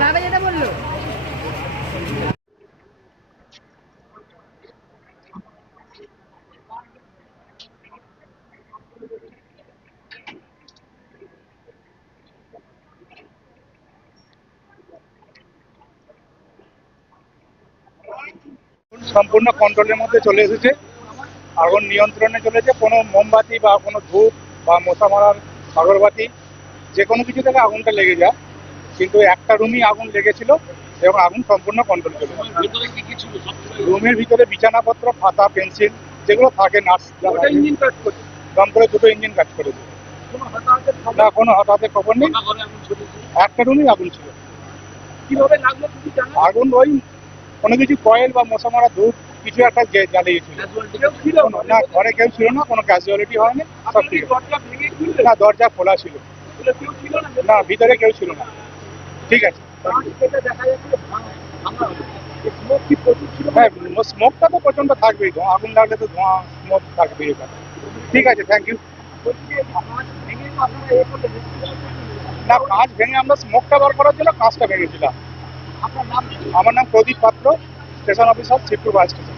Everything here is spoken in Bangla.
বাবা যেটা বললো সম্পূর্ণ কন্ট্রোলের মধ্যে চলে এসেছে। আগুন নিয়ন্ত্রণে চলেছে। কোনো মোমবাতি বা কোনো ধূপ বা মশা মারার আগরবাতি যে কোনো কিছু থেকে আগুনটা লেগে যায়, কিন্তু একটা রুমই আগুন লেগেছিল এবং আগুন সম্পূর্ণ কন্ট্রোল চলে। রুমের ভিতরে বিছানাপত্র, খাতা, পেন্সিল যেগুলো থাকে, নার্স দম করে দুটো ইঞ্জিন কাজ করেছে। না, কোনো হঠাৎ খবর নেই। একটা রুমই আগুন ছিল। কিভাবে লাগলো তুমি জানো? আগুন ওই কোনো কিছু কয়েল বা মশা মারা ধূপ কিছু একটা জ্বালিয়েছিল। কেউ ছিল না, ঘরে কেউ ছিল না, কোনো ক্যাজুয়ালিটি হয়নি, সব ঠিক আছে। দরজা ভেঙে খুললে? না, দরজা খোলা ছিল। কেউ ছিল না? না, ভিতরে কেউ ছিল না। ঠিক আছে। কাঁচ কেটে দেখা যাচ্ছে ভাঙা। স্মোক কি প্রচুর ছিল? হ্যাঁ, স্মোকটা তো প্রচন্ড থাকবেই। আগুন লাগলে তো ধোঁয়া স্মোক থাকবেই এখানে। ঠিক আছে, থ্যাংক ইউ। বলছি যে কাঁচ ভেঙে তো আপনারা এ করলে না, কাঁচ ভেঙে আমরা স্মোকটা বার করার জন্য কাঁচটা ভেঙেছিলাম। আপনার নাম? আমার নাম প্রদীপ পাত্র, station officer, Shibpur bus station.